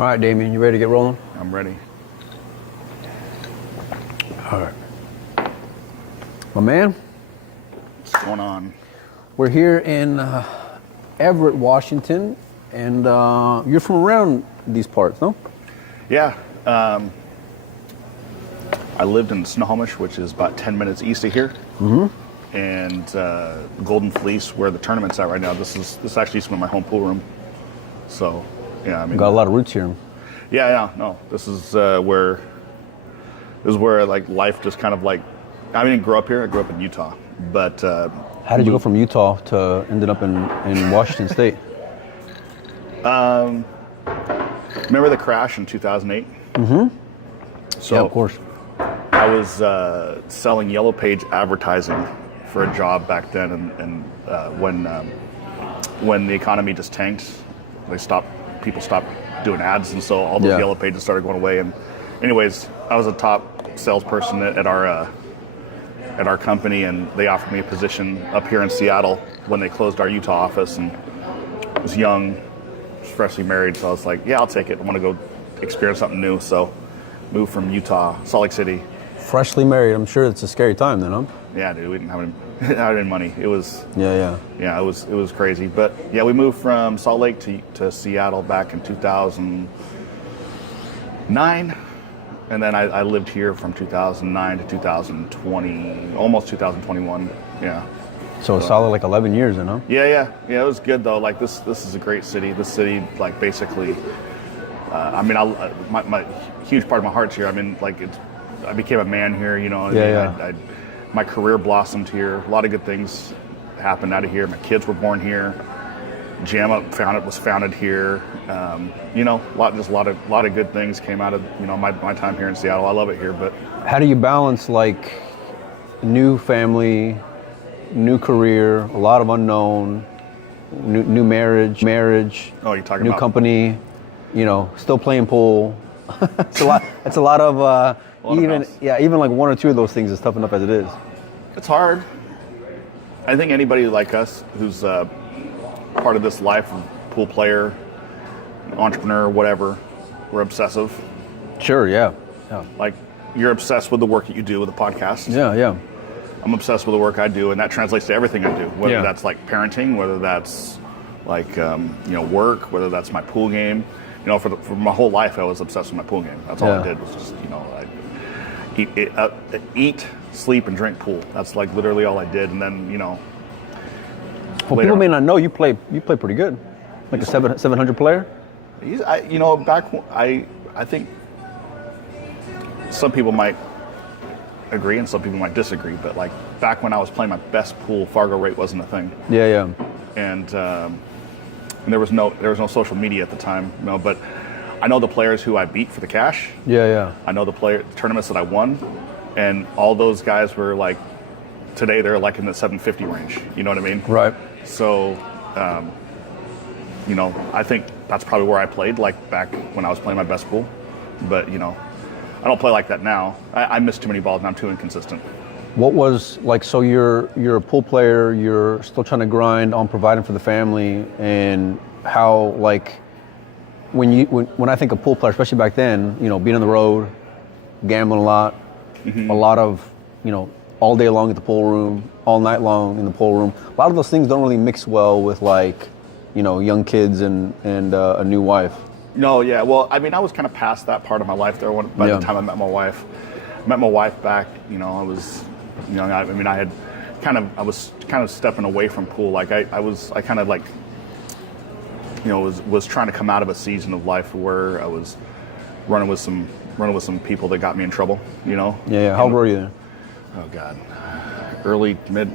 All right, Damian, you ready to get rolling? I'm ready. All right. My man, What's going on? we're here in Everett, Washington, and you're from around these parts, no? Yeah. I lived in Snohomish, which is about 10 minutes east of here. Mm-hmm. And Golden Fleece, where the tournament's at right now. This actually used to be my home pool room. So, yeah, I mean, Got a lot of roots here. yeah, no. This is where like life just kind of like. I didn't grow up here. I grew up in Utah, but. How did you go from Utah to ended up in Washington State? Remember the crash in 2008? Mm-hmm. So yeah, of course. I was selling Yellow Page advertising for a job back then, and when the economy just tanked, people stopped doing ads, and so all those Yellow Pages started going away. And anyways, I was a top salesperson at our company, and they offered me a position up here in Seattle when they closed our Utah office. And I was young, freshly married, so I was like, yeah, I'll take it. I want to go experience something new. So moved from Utah, Salt Lake City. Freshly married. I'm sure it's a scary time then, huh? Yeah, dude, we didn't have any money. It was Yeah, it was crazy. But yeah, we moved from Salt Lake to Seattle back in 2009, and then I lived here from 2009 to 2020, almost 2021. Yeah. So a solid like 11 years then, huh? Yeah. It was good though. Like this is a great city. This city, like basically, my huge part of my heart's here. I mean, like I became a man here. You know. Yeah. My career blossomed here. A lot of good things happened out of here. My kids were born here. Jam Up was founded here. You know, a lot of good things came out of my time here in Seattle. I love it here. But how do you balance like new family, new career, a lot of unknown, new marriage? Oh, you're talking new about company. You know, still playing pool. It's a lot. It's a lot of even like one or two of those things is tough enough as it is. It's hard. I think anybody like us who's part of this life, pool player, entrepreneur, whatever, we're obsessive. Sure. Yeah. Like you're obsessed with the work that you do with the podcast. Yeah. I'm obsessed with the work I do, and that translates to everything I do. Whether that's like parenting, whether that's like work, whether that's my pool game. You know, for my whole life, I was obsessed with my pool game. That's all I did was just, eat, sleep, and drink pool. That's like literally all I did. And then, well, people may not know you play pretty good, like a 700 player. I think some people might agree and some people might disagree. But like back when I was playing my best pool, Fargo rate wasn't a thing. Yeah. And there was no social media at the time, but I know the players who I beat for the cash. Yeah. I know the tournaments that I won, and all those guys were like, today they're like in the 750 range. You know what I mean? Right. So, I think that's probably where I played, like back when I was playing my best pool. But I don't play like that now. I miss too many balls and I'm too inconsistent. What was like? So you're a pool player. You're still trying to grind on providing for the family, and how like when I think of pool player, especially back then, being on the road, gambling a lot, a lot of all day long at the pool room, all night long in the pool room. A lot of those things don't really mix well with like young kids and a new wife. No, yeah. Well, I mean, I was kind of past that part of my life there by the time I met my wife. I met my wife back. I was. I was kind of stepping away from pool. Like I was trying to come out of a season of life where I was running with some people that got me in trouble. Yeah. How old were you then? Oh God, early to mid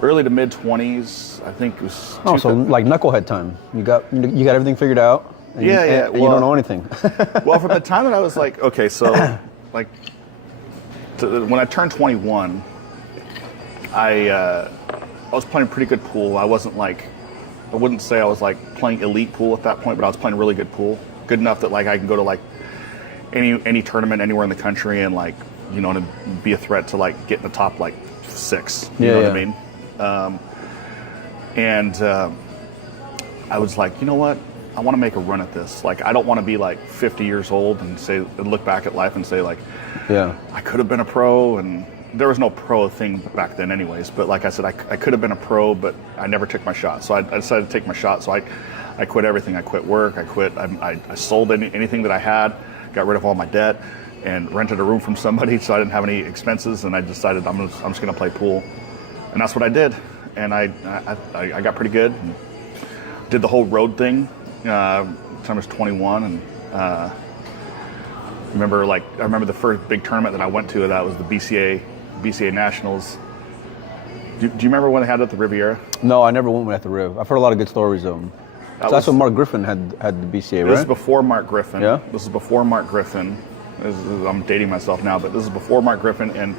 20s. I think it was. Oh, so like knucklehead time. You got everything figured out. And yeah. And you don't know anything. Well, from the time that I was like, okay, so like. When I turned 21, I was playing pretty good pool. I wouldn't say I was like playing elite pool at that point, but I was playing really good pool. Good enough that like I can go to like any tournament anywhere in the country and like to be a threat to like get in the top like 6. You know what I mean? I was like, you know what? I want to make a run at this. Like, I don't want to be like 50 years old and look back at life and say like, yeah, I could have been a pro. And there was no pro thing back then anyways. But like I said, I could have been a pro, but I never took my shot. So I decided to take my shot. So I quit everything. I quit work. I sold anything that I had, got rid of all my debt, and rented a room from somebody so I didn't have any expenses. And I decided I'm just going to play pool. And that's what I did. And I got pretty good. And did the whole road thing. Time I was 21, and I remember the first big tournament that I went to. That was the BCA Nationals. Do you remember when they had it at the Riviera? No, I never went at the Riv. I've heard a lot of good stories of them. So that's when Mark Griffin had the BCA, right? This is before Mark Griffin. Yeah. This is before Mark Griffin. I'm dating myself now, but this is before Mark Griffin. And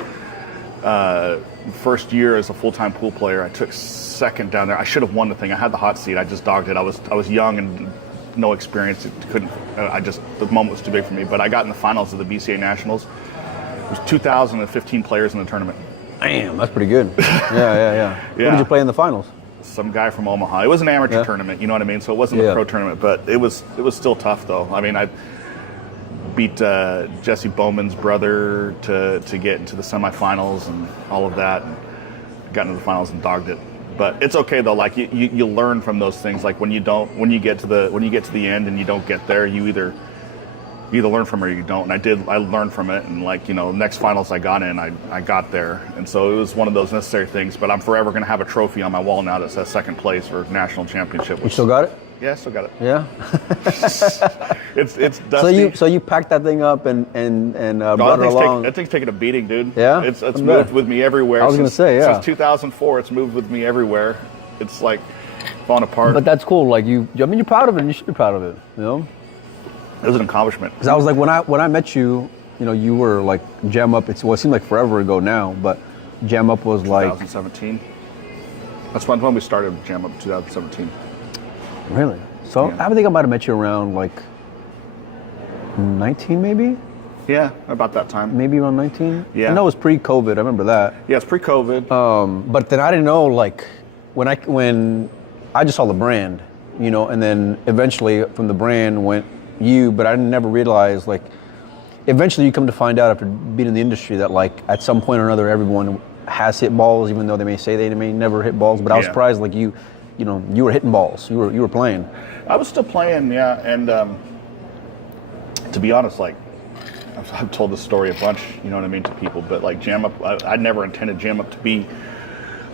first year as a full-time pool player, I took second down there. I should have won the thing. I had the hot seat. I just dogged it. I was young and no experience. The moment was too big for me. But I got in the finals of the BCA Nationals. It was 2,015 players in the tournament. Damn, that's pretty good. Yeah. Who did you play in the finals? Some guy from Omaha. It was an amateur tournament, you know what I mean? So it wasn't a pro tournament, but it was still tough though. I mean, I beat Jesse Bowman's brother to get into the semifinals and all of that, and got into the finals and dogged it. But it's okay though. Like you learn from those things. Like when you get to the end and you don't get there, you either learn from it or you don't. And I learned from it. And next finals I got in, I got there. And so it was one of those necessary things. But I'm forever going to have a trophy on my wall now that says second place for national championship. You still got it? Yeah, I still got it. Yeah. It's dusty. So you packed that thing up and brought it along. That thing's taking a beating, dude. Yeah. It's moved with me everywhere. I was going to say, yeah. Since 2004, it's moved with me everywhere. It's like falling apart. But that's cool. Like you're proud of it, and you should be proud of it. You know. It was an accomplishment. Because I was like, when I met you, you were like Jam Up. It seemed like forever ago now, but Jam Up was like 2017. That's when we started Jam Up, 2017. Really? So Yeah. I think I might have met you around like 19, maybe. Yeah, about that time. Maybe around 19. Yeah. I know it was pre-COVID. I remember that. Yeah, it's pre-COVID. But then I didn't know, like, when I just saw the brand, and then eventually from the brand went you, but I never realized, like, eventually you come to find out after being in the industry that, like, at some point or another, everyone has hit balls, even though they may never hit balls. But I was surprised, like, you were hitting balls. You were playing. I was still playing, yeah. And to be honest, like, I've told this story a bunch, you know what I mean, to people. But like Jam Up, I never intended Jam Up to be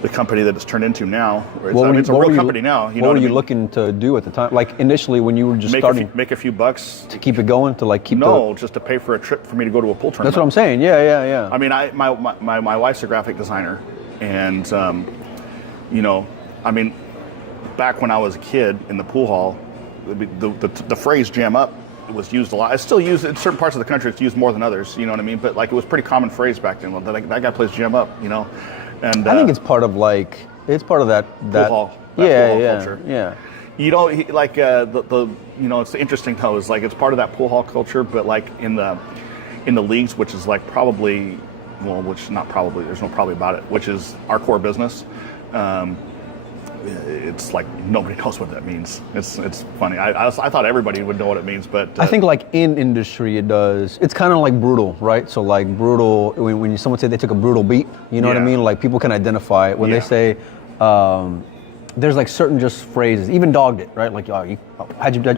the company that it's turned into now. It's a real company now. What were you looking to do at the time? Like initially, when you were just starting, make a few bucks to keep it going, to like keep just to pay for a trip for me to go to a pool tournament. That's what I'm saying. Yeah. I mean, my wife's a graphic designer, and I mean, back when I was a kid in the pool hall, the phrase "jam up" was used a lot. It's still used in certain parts of the country. It's used more than others. You know what I mean? But like it was a pretty common phrase back then. Well, that guy plays jam up. And I think it's part of that pool hall. Culture. Yeah. It's interesting though is like it's part of that pool hall culture, but like in the leagues, which is like probably, well, which not probably, there's no probably about it, which is our core business. It's like nobody knows what that means. It's funny. I thought everybody would know what it means, but I think like in industry it does. It's kind of like brutal, right? So like brutal. When someone say they took a brutal beat, you know what I mean? Like people can identify it when they say. There's like certain just phrases, even dogged it, right? Like, how'd you do?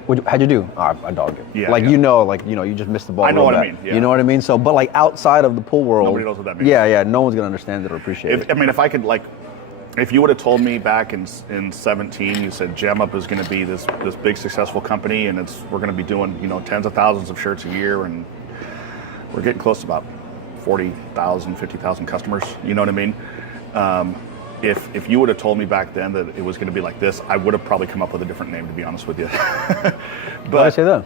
Oh, I dogged it. Yeah, like, you just missed the ball. I know what I mean. Yeah. You know what I mean? So, but like outside of the pool world, nobody knows what that means. Yeah, no one's gonna understand it or appreciate it. I mean, if I could if you would have told me back in 17, you said Jam Up is going to be this big successful company, and we're going to be doing tens of thousands of shirts a year, and we're getting close to about 40,000, 50,000 customers. You know what I mean? If you would have told me back then that it was going to be like this, I would have probably come up with a different name, to be honest with you. But why I say that?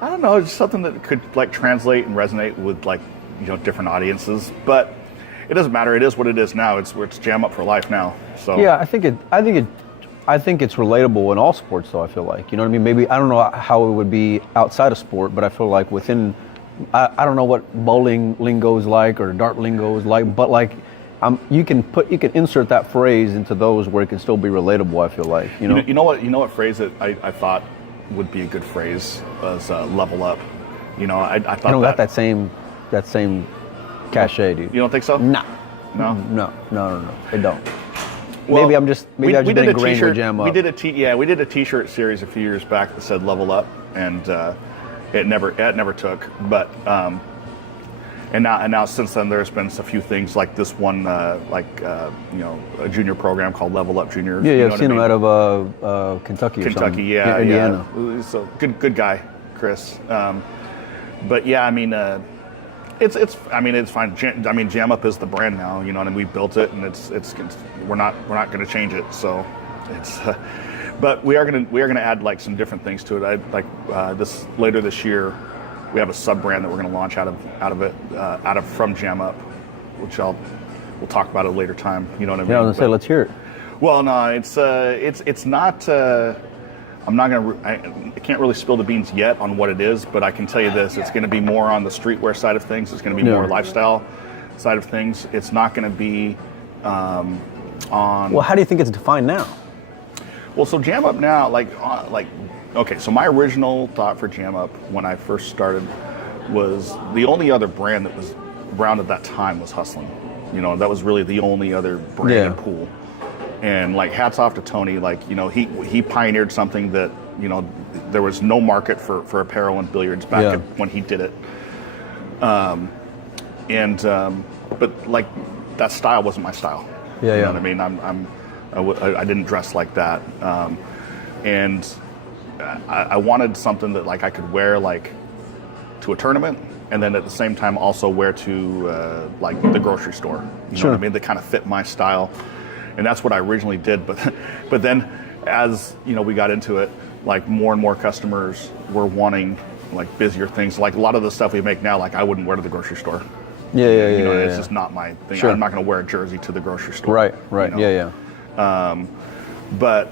I don't know. It's something that could like translate and resonate with different audiences. But it doesn't matter. It is what it is now. It's Jam Up for life now. So yeah, I think it's relatable in all sports, though. I feel like you know what I mean. Maybe I don't know how it would be outside of sport, but I feel like within, I don't know what bowling lingo is like or dart lingo is like, but like. You can insert that phrase into those where it can still be relatable. I feel like you know what phrase that I thought would be a good phrase, as level up. You know, I thought I don't got that same cachet, dude. You don't think so? Nah. No? No. It don't. Well, maybe I've just been ingrained with Jam Up. We did a T-shirt series a few years back that said "Level Up," and it never took. But and now since then, there's been a few things like this one, you know, a junior program called Level Up Juniors. Yeah, you know I've seen him out of Kentucky. Kentucky, yeah, Indiana. Yeah. So good guy, Chris. But yeah, I mean. It's fine. Jam Up is the brand now, you know, and we built it, and it's we're not going to change it. So it's, but we are going to add like some different things to it. Later this year, we have a sub brand that we're going to launch from Jam Up, which we'll talk about at a later time. You know what I mean? Yeah, I was gonna say, let's hear it. Well, no, it's not. I can't really spill the beans yet on what it is, but I can tell you this: it's going to be more on the streetwear side of things. It's going to be more lifestyle side of things. It's not going to be on. Well, how do you think it's defined now? Well, so Jam Up now, okay. So my original thought for Jam Up when I first started was the only other brand that was around at that time was Hustlin'. You know, that was really the only other brand in pool. And like hats off to Tony, like, you know, he pioneered something that, you know, there was no market for apparel and billiards back when he did it. But like that style wasn't my style. You know what I mean? I didn't dress like that. And I wanted something that like I could wear like to a tournament, and then at the same time also wear to like the grocery store. You know what I mean? That kind of fit my style. And that's what I originally did, but then as you know we got into it, like more and more customers were wanting like busier things. Like a lot of the stuff we make now, like I wouldn't wear to the grocery store. It's just not my thing. I'm not going to wear a jersey to the grocery store. Right. You know? But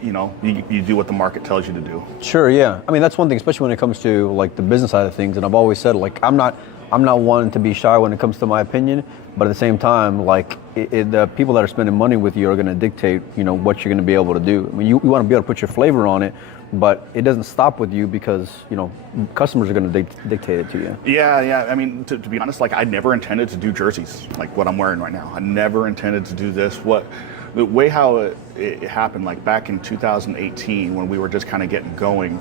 you know, you do what the market tells you to do. Sure. Yeah. I mean, that's one thing, especially when it comes to like the business side of things. And I've always said, like, I'm not one to be shy when it comes to my opinion, but at the same time, like the people that are spending money with you are going to dictate, you know, what you're going to be able to do. I mean, you want to be able to put your flavor on it, but it doesn't stop with you because, you know, customers are going to dictate it to you. Yeah. I mean, to be honest, like I never intended to do jerseys like what I'm wearing right now. I never intended to do this. The way how it happened, like back in 2018 when we were just kind of getting going,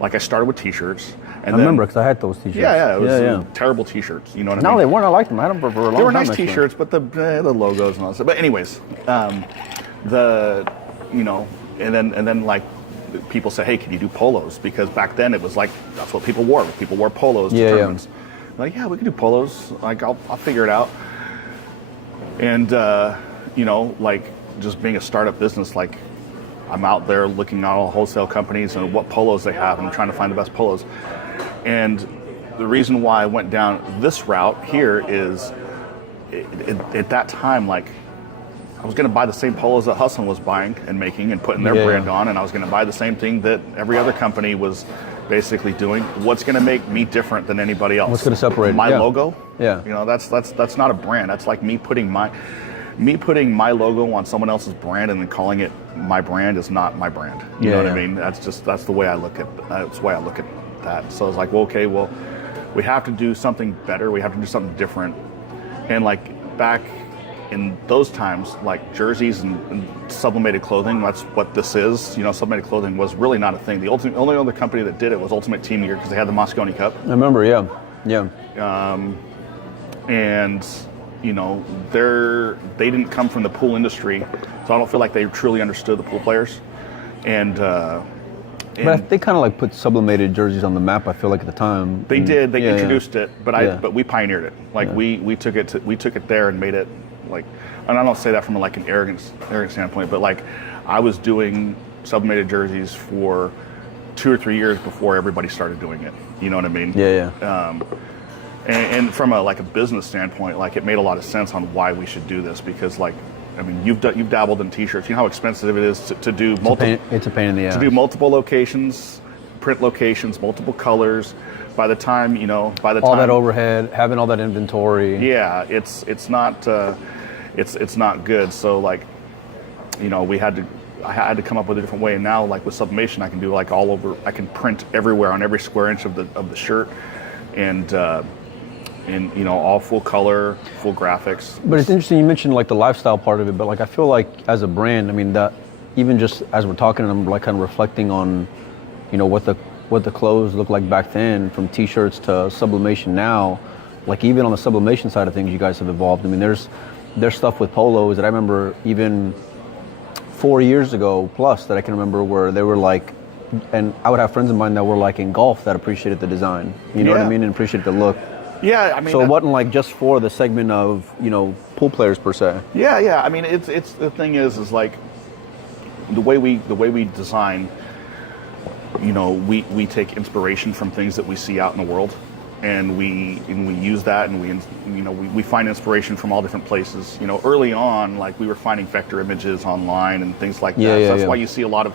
like I started with T-shirts. And I remember because I had those T-shirts. Yeah, it was terrible T-shirts. You know what I mean? No, they weren't. I liked them. I had them for a long time. They were nice T-shirts, but the logos and all that stuff. But anyways, you know, and then like people say, hey, can you do polos? Because back then it was like that's what people wore. People wore polos to tournaments. Like, yeah, we can do polos. Like I'll figure it out. And you know, like just being a startup business, like I'm out there looking at all wholesale companies and what polos they have, and I'm trying to find the best polos. And the reason why I went down this route here is, at that time, like, I was going to buy the same polos that Hustlin' was buying and making and putting their brand on, and I was going to buy the same thing that every other company was basically doing. What's going to make me different than anybody else? What's going to separate my logo? Yeah. You know, that's not a brand. That's like me putting my logo on someone else's brand and then calling it my brand is not my brand. You know what I mean? That's the way I look at that. So I was like, well, we have to do something better. We have to do something different. And like back in those times, like jerseys and sublimated clothing, that's what this is. You know, sublimated clothing was really not a thing. The only other company that did it was Ultimate Team Gear because they had the Moscone Cup. I remember, yeah. And you know, they didn't come from the pool industry, so I don't feel like they truly understood the pool players. But they kind of like put sublimated jerseys on the map. I feel like at the time they did. They introduced it, but we pioneered it. Like we took it there and made it like. And I don't say that from like an arrogant standpoint, but like I was doing sublimated jerseys for 2 or 3 years before everybody started doing it. You know what I mean? And from a business standpoint, like it made a lot of sense on why we should do this because like. I mean, you've dabbled in T-shirts. You know how expensive it is to do multiple. It's a pain in the ass. To do multiple locations, print locations, multiple colors. By the time all that overhead, having all that inventory. Yeah, it's not good. So like, you know, we had to I had to come up with a different way. And now, like with sublimation, I can do like all over. I can print everywhere on every square inch of the shirt, and you know, all full color, full graphics. But it's interesting you mentioned like the lifestyle part of it. But like I feel like as a brand, I mean that even just as we're talking, I'm like kind of reflecting on, you know, what the clothes look like back then, from t-shirts to sublimation now. Like even on the sublimation side of things, you guys have evolved. I mean, there's stuff with polos that I remember even 4 years ago plus that I can remember where they were like, and I would have friends of mine that were like in golf that appreciated the design. You know what I mean? And appreciated the look. Yeah, I mean. So it wasn't like just for the segment of, you know, pool players per se. Yeah. I mean, it's the thing is like the way we design. You know, we take inspiration from things that we see out in the world, and we use that, and we find inspiration from all different places. You know, early on, like we were finding vector images online and things like that. So that's why you see a lot of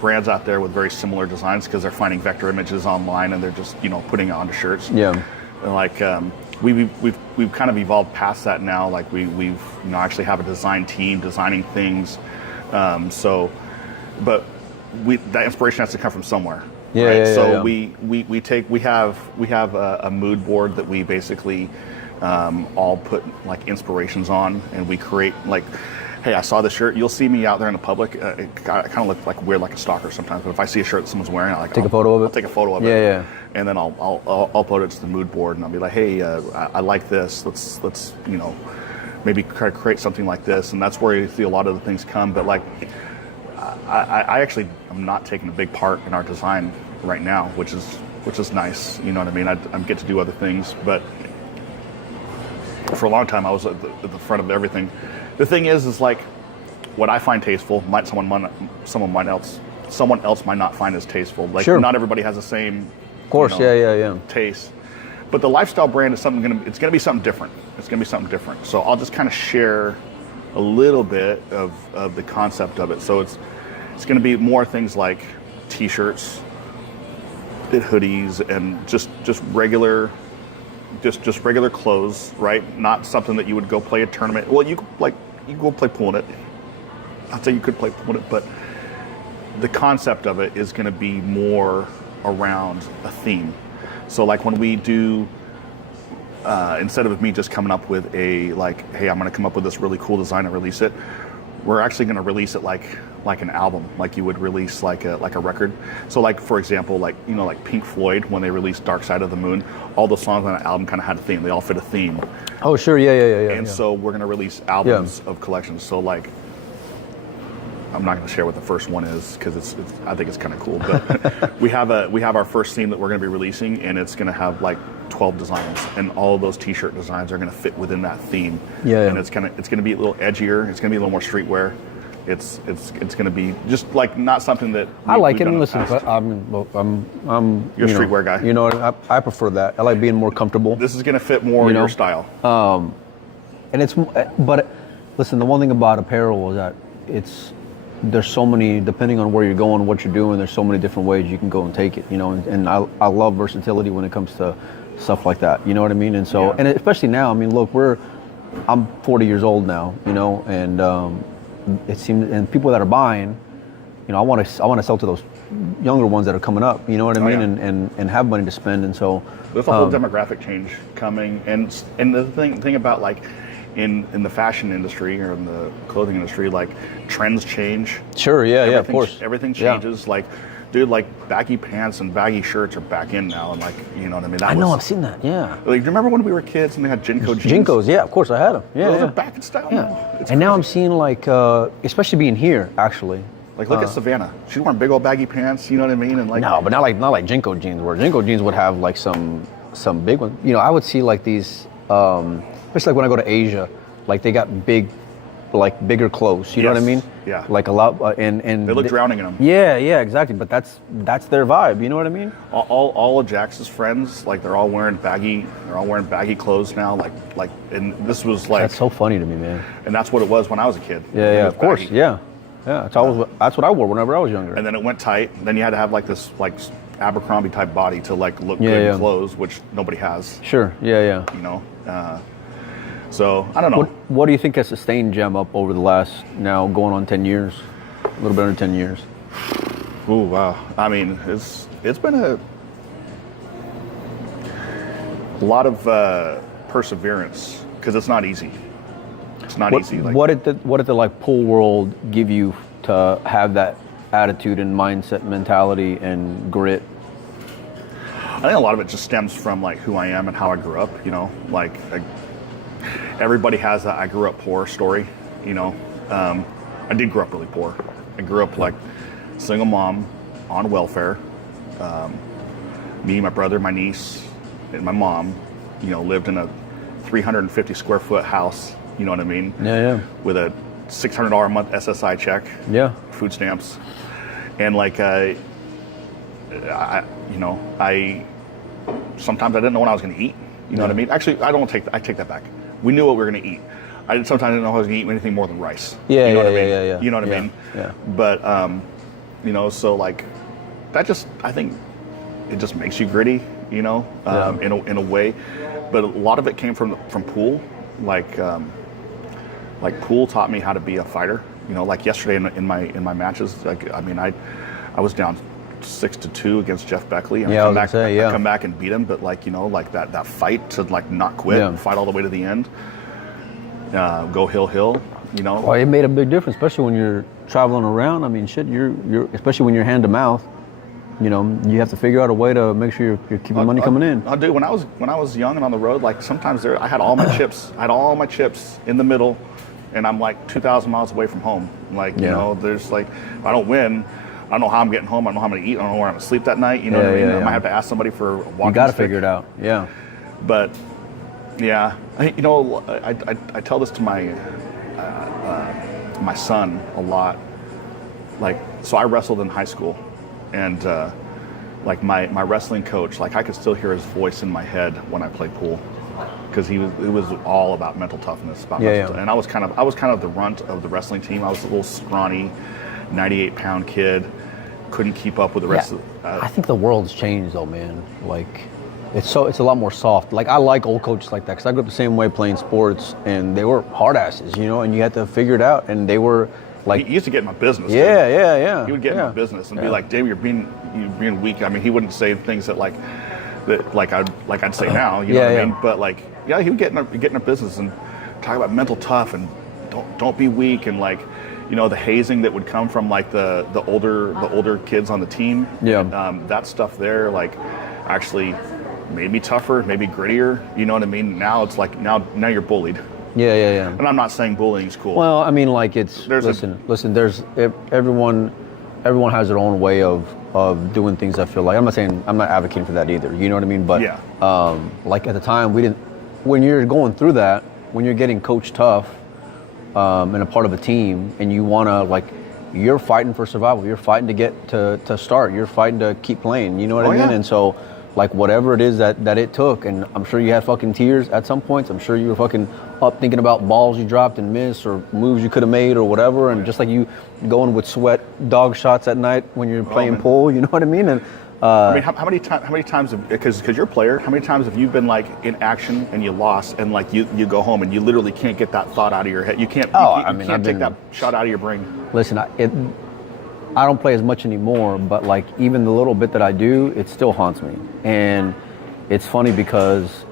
brands out there with very similar designs, because they're finding vector images online and they're just, you know, putting it onto shirts. Yeah. And like we've kind of evolved past that now. Like we've you know, actually have a design team designing things. But that inspiration has to come from somewhere. We have a mood board that we basically all put like inspirations on, and we create like, hey, I saw the shirt. You'll see me out there in the public. It kind of look like weird, like a stalker sometimes. But if I see a shirt that someone's wearing, I'll take a photo of it. I'll take a photo of it. Yeah. And then I'll upload it to the mood board, and I'll be like, hey, I like this. Let's you know, maybe create something like this. And that's where you see a lot of the things come. But like, I actually am not taking a big part in our design right now, which is nice. You know what I mean? I get to do other things, but for a long time I was at the front of everything. The thing is like what I find tasteful, someone else might not find as tasteful. Like not everybody has the same, of course, taste. But the lifestyle brand is it's gonna be something different. It's gonna be something different. So I'll just kind of share a little bit of the concept of it. So it's going to be more things like t-shirts, hoodies, and just regular clothes, right? Not something that you would go play a tournament. Well, you go play pool in it. I'd say you could play pool in it, but the concept of it is going to be more around a theme. So like when we do, instead of me just coming up with a like, hey, I'm going to come up with this really cool design and release it, we're actually going to release it like an album, like you would release like a record. So like, for example, like, you know, like Pink Floyd, when they released Dark Side of the Moon, all the songs on that album kind of had a theme. They all fit a theme. Oh, sure. Yeah. And so we're going to release albums of collections. So like, I'm not going to share what the first one is because I think it's kind of cool. But we have our first theme that we're going to be releasing, and it's going to have like 12 designs, and all of those T-shirt designs are going to fit within that theme. And it's going to be a little edgier. It's going to be a little more streetwear. It's going to be just like not something that I like it. And listen, I'm you're a streetwear guy. You know, I prefer that. I like being more comfortable. This is going to fit more your style. But listen, the one thing about apparel is that there's so many, depending on where you're going, what you're doing, there's so many different ways you can go and take it, you know, and I love versatility when it comes to stuff like that, you know what I mean? And so, and especially now, I mean, look, I'm 40 years old now, you know, and it seems, and people that are buying, you know, I want to sell to those younger ones that are coming up, you know what I mean? And have money to spend. And so there's a whole demographic change coming. And the thing about like, in the fashion industry or in the clothing industry, like trends change. Sure, yeah, of course. Everything changes. Like, dude, like baggy pants and baggy shirts are back in now, and like, you know what I mean? I know, I've seen that. Yeah. Like, do you remember when we were kids and they had Jinko jeans? Jinkos, yeah, of course, I had them. Yeah, those are back in style now. And crazy. Now I'm seeing like, especially being here, actually. Like, look at Savannah. She's wearing big old baggy pants. You know what I mean? And like, no, but not like Jinko jeans. Where Jinko jeans would have like some big ones. You know, I would see like these, especially like when I go to Asia. Like they got bigger clothes. You know what I mean? Yeah. Like a lot, and they look drowning in them. Yeah, exactly. But that's their vibe. You know what I mean? All of Jax's friends, like they're all wearing baggy clothes now. Like, and this was like, that's so funny to me, man. And that's what it was when I was a kid. Yeah, of course. Yeah. That's what I wore whenever I was younger. And then it went tight. Then you had to have like this like Abercrombie type body to like look good in clothes, which nobody has. Sure. Yeah. You know. So I don't know. What do you think has sustained Gem up over the last now going on 10 years? A little bit under 10 years. Ooh, wow. I mean, it's been a lot of perseverance, because it's not easy. It's not easy. Like, what did the like pool world give you to have that attitude and mindset, mentality, and grit? I think a lot of it just stems from like who I am and how I grew up. You know, like everybody has that "I grew up poor" story. You know, I did grow up really poor. I grew up like single mom on welfare. Me, my brother, my niece, and my mom, you know, lived in a 350 square foot house. You know what I mean? Yeah. With a $600 a month SSI check. Yeah. Food stamps, and like I sometimes I didn't know what I was going to eat. You know what I mean? Actually, I take that back. We knew what we were going to eat. I sometimes didn't know I was going to eat anything more than rice. Yeah, you know what I mean? yeah. You know what I mean? Yeah. But you know, so like that I think it just makes you gritty. You know, in a way. But a lot of it came from pool. Like pool taught me how to be a fighter. You know, like yesterday in my matches. Like I mean, I was down 6-2 against Jeff Beckley. And I come back and beat him. But like, you know, like that fight to like not quit, and fight all the way to the end. Go hill. You know. Well, it made a big difference, especially when you're traveling around. I mean, shit, you're especially when you're hand to mouth. You know, you have to figure out a way to make sure you're keeping money coming in. I do. When I was young and on the road, like sometimes I had all my chips. I had all my chips in the middle, and I'm like 2,000 miles away from home. Like, you know, there's like, if I don't win, I don't know how I'm getting home. I don't know how I'm going to eat. I don't know where I'm going to sleep that night. You know what I mean? I might have to ask somebody for a walking stick. You got to figure it out. Yeah. But yeah, you know, I tell this to my son a lot. Like, so I wrestled in high school. And like my wrestling coach, like I could still hear his voice in my head when I played pool, because it was all about mental toughness. And I was kind of the runt of the wrestling team. I was a little scrawny, 98-pound kid, couldn't keep up with the rest of. I think the world's changed though, man. Like it's a lot more soft. Like I like old coaches like that, because I grew up the same way playing sports, and they were hard asses, you know, and you had to figure it out, and they were. Like, he used to get in my business. Yeah. He would get in my business and be like, "Dave, you're being weak." I mean, he wouldn't say things that I'd say now. You know what I mean? But like, yeah, he would get in our business and talk about mental tough and don't be weak, and like, you know, the hazing that would come from like the older kids on the team. Yeah. That stuff there, like, actually made me tougher, maybe grittier. You know what I mean? Now it's like now you're bullied. Yeah. And I'm not saying bullying is cool. Well, I mean, like listen. There's everyone has their own way of doing things. I feel like I'm not advocating for that either. You know what I mean? But like at the time when you're going through that, when you're getting coached tough, and a part of a team, and you wanna you're fighting for survival. You're fighting to get to start. You're fighting to keep playing. You know what I mean? Yeah. And so. Like whatever it is that it took, and I'm sure you had fucking tears at some points. I'm sure you were fucking up thinking about balls you dropped and missed, or moves you could have made, or whatever. And just like you going with sweat dog shots at night when you're playing pool, you know what I mean? And I mean, how many times because you're a player, how many times have you been like in action and you lost, and like you go home and you literally can't get that thought out of your head? You can't. You can't take that shot out of your brain. Listen, I don't play as much anymore, but like even the little bit that I do, it still haunts me. And it's funny because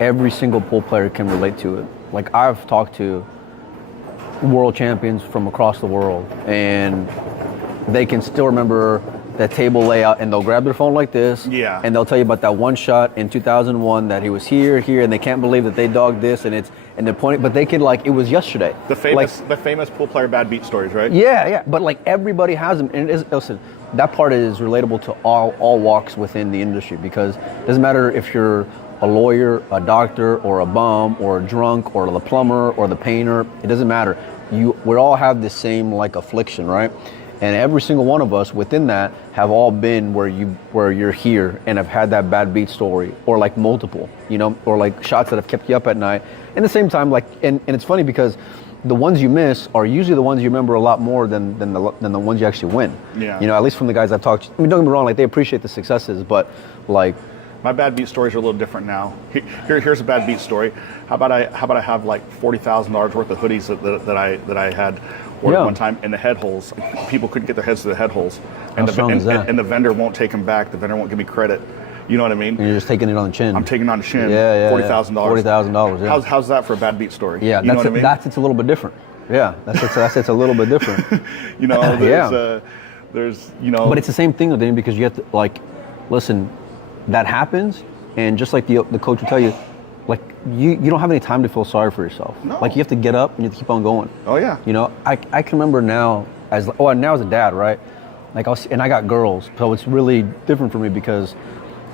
every single pool player can relate to it. Like I've talked to world champions from across the world, and they can still remember that table layout, and they'll grab their phone like this, and they'll tell you about that one shot in 2001 that he was here, and they can't believe that they dogged this, and they're pointing, but they could it was yesterday. The famous pool player bad beat stories, right? Yeah. But like everybody has them, and listen, that part is relatable to all walks within the industry, because it doesn't matter if you're a lawyer, a doctor, or a bum, or a drunk, or the plumber, or the painter. It doesn't matter. We all have the same affliction, right? And every single one of us within that have all been where you're here and have had that bad beat story, or like multiple, you know, or like shots that have kept you up at night. And at the same time, and it's funny because the ones you miss are usually the ones you remember a lot more than the ones you actually win. Yeah. You know, at least from the guys I've talked to. I mean, don't get me wrong, they appreciate the successes, but my bad beat stories are a little different now. Here's a bad beat story. How about I have like $40,000 worth of hoodies that I had ordered one time, and the head holes, people couldn't get their heads to the head holes. And How strong is that? And the vendor won't take them back. The vendor won't give me credit. You know what I mean? And you're just taking it on the chin. I'm taking it on the chin. Yeah. $40,000. $40,000. Yeah. How's that for a bad beat story? Yeah, you know what I mean? It's a little bit different. Yeah, it's a little bit different. You know, there's But it's the same thing, Damian, because you have to, like, listen, that happens, and just like the coach will tell you, like, you don't have any time to feel sorry for yourself. No. Like, you have to get up and you have to keep on going. Oh yeah. You know, I can remember now as a dad, right? Like, and I got girls, so it's really different for me because,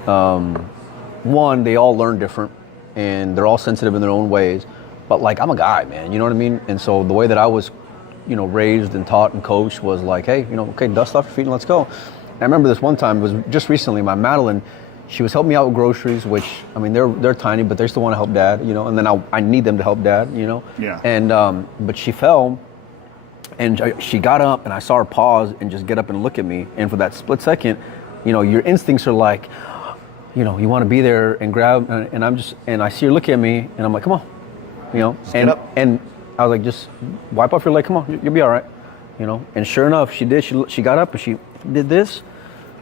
one, they all learn different, and they're all sensitive in their own ways. But like, I'm a guy, man, you know what I mean? And so the way that I was, raised and taught and coached was like, hey, okay, dust off your feet and let's go. And I remember this one time, it was just recently, my Madeline, she was helping me out with groceries, which, I mean, they're tiny, but they still want to help dad, and then I need them to help dad, Yeah. And, but she fell, and she got up, and I saw her pause and just get up and look at me. And for that split second, your instincts are like, you want to be there and grab, and I see her look at me, and I'm like, come on, get up. And I was like, just wipe off your leg, come on, you'll be all right, And sure enough, she did. She got up and she did this,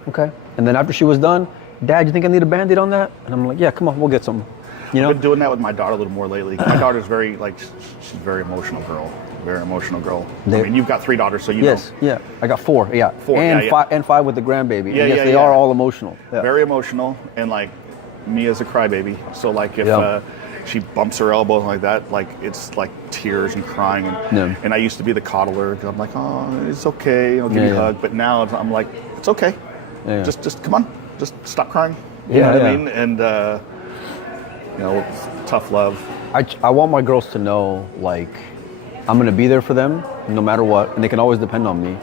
okay. And then after she was done, Dad, you think I need a Band-Aid on that? And I'm like, yeah, come on, we'll get some. I've been doing that with my daughter a little more lately. My daughter's she's a very emotional girl. Very emotional girl. I mean, you've got 3 daughters, so you know. Yes, yeah. I got 4, yeah. 4, and yeah. 5, and 5 with the grandbaby. Yeah, and yes, yeah, they yeah. are all emotional. Yeah. Very emotional, and like me as a crybaby. So like if she bumps her elbow like that, like it's like tears and crying. And I used to be the coddler. I'm like, oh, it's okay. Give me a hug. But now I'm like, it's okay. Yeah. Just come on. Just stop crying. You know what I mean? And tough love. I want my girls to know, like, I'm gonna be there for them no matter what, and they can always depend on me.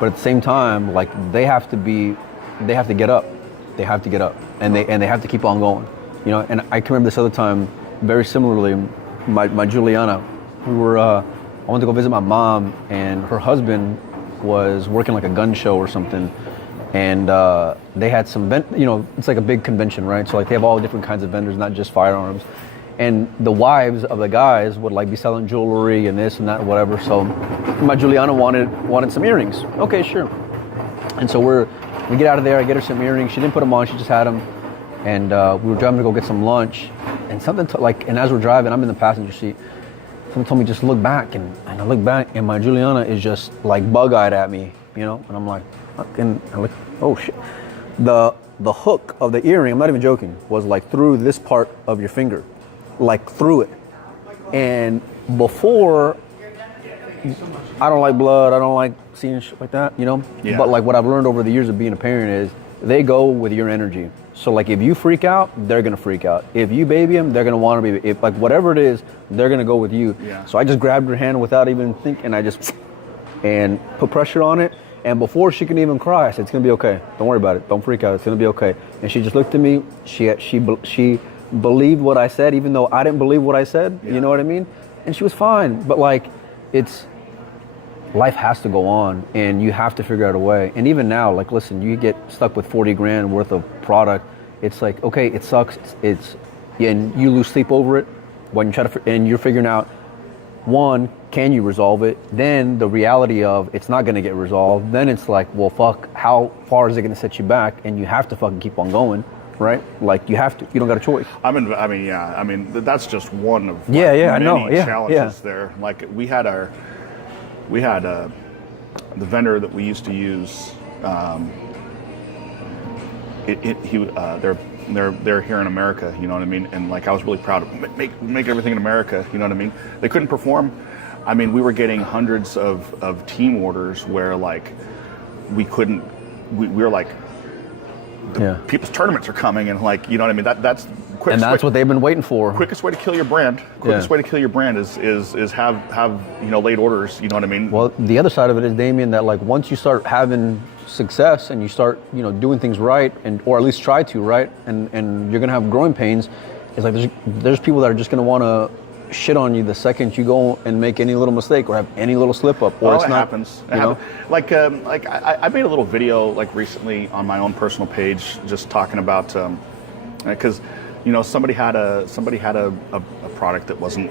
But at the same time, like, they have to get up. They have to get up, and they have to keep on going. And I can remember this other time, very similarly, my Juliana, I went to go visit my mom, and her husband was working like a gun show or something. And they had some, it's like a big convention, right? So like they have all different kinds of vendors, not just firearms. And the wives of the guys would like be selling jewelry and this and that, whatever. So my Juliana wanted some earrings. Okay, sure. And so we get out of there. I get her some earrings. She didn't put them on. She just had them. And we were driving to go get some lunch. And something and as we're driving, I'm in the passenger seat. Someone told me just look back, and I look back, and my Juliana is just like bug-eyed at me, And I'm like. And I look, oh shit. The hook of the earring, I'm not even joking, was like through this part of your finger, like through it. And before, I don't like blood, I don't like seeing shit like that, Yeah. But like what I've learned over the years of being a parent is they go with your energy. So like if you freak out, they're gonna freak out. If you baby them, they're gonna want to baby. If like whatever it is, they're gonna go with you. Yeah. So I just grabbed her hand without even thinking, and put pressure on it. And before she can even cry, I said, it's going to be okay. Don't worry about it. Don't freak out. It's going to be okay. And she just looked at me. She believed what I said, even though I didn't believe what I said. Yeah. You know what I mean? And she was fine. But like, life has to go on, and you have to figure out a way. And even now, like, listen, you get stuck with 40 grand worth of product. It's like, okay, it sucks. And you lose sleep over it when you try and you're figuring out, one, can you resolve it? Then the reality of it's not going to get resolved. Then it's like, well, fuck, how far is it going to set you back? And you have to fucking keep on going, right? Like you have to. You don't got a choice. That's just one of many challenges there. Like we had the vendor that we used to use. They're here in America, you know what I mean? And like I was really proud of make everything in America, you know what I mean? They couldn't perform. I mean, we were getting hundreds of team orders where like we were like people's tournaments are coming, and like, you know what I mean? That's quick. And that's what they've been waiting for. Quickest way to kill your brand. Quickest way to kill your brand is have late orders, you know what I mean? Well, the other side of it is, Damian, that like once you start having success and you start, doing things right, or at least try to, right? And you're gonna have growing pains. It's like there's people that are just gonna wanna shit on you the second you go and make any little mistake or have any little slip up, or it's not. Happens. It happens. Like I made a little video like recently on my own personal page, just talking about because somebody had a product that wasn't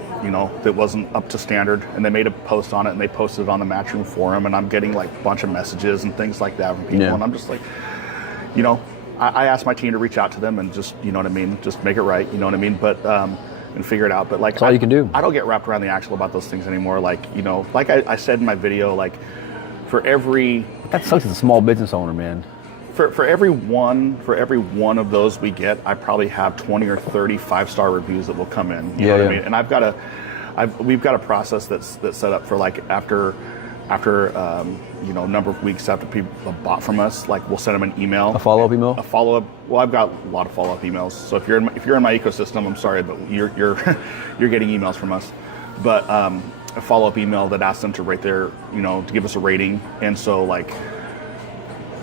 up to standard, and they made a post on it, and they posted it on the Matchroom forum, and I'm getting like a bunch of messages and things like that from people, and I'm just like, I asked my team to reach out to them and just, just make it right, but and figure it out. But like, that's all you can do. I don't get wrapped around the axle about those things anymore. Like, like I said in my video, like for every, that sucks as a small business owner, man. For every one of those we get, I probably have 20 or 30 5-star reviews that will come in. You know what I mean? And we've got a process that's set up for like after a number of weeks after people have bought from us, like we'll send them an email. A follow-up email? A follow-up. Well, I've got a lot of follow-up emails. So if you're in my ecosystem, I'm sorry, but you're getting emails from us. But a follow-up email that asks them to rate their, to give us a rating. And so like,